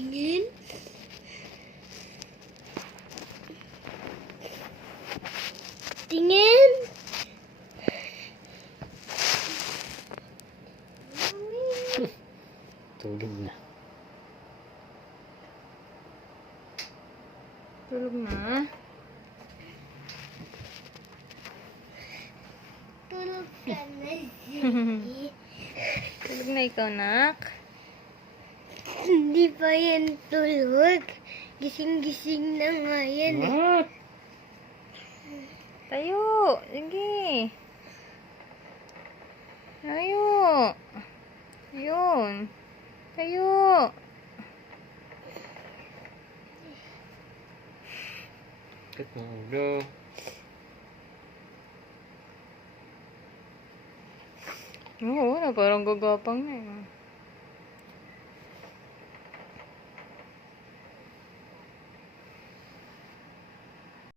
Tingin. Tingin. Tulog na. Tulog na. Tulog ka na, Tulog na ikaw, nak. Hindi pa yan tulog. Gising-gising na nga yan. What? Tayo. Sige. Tayo. Yun. Tayo. Sakit ng ulo. Oo, na parang gagapang na eh.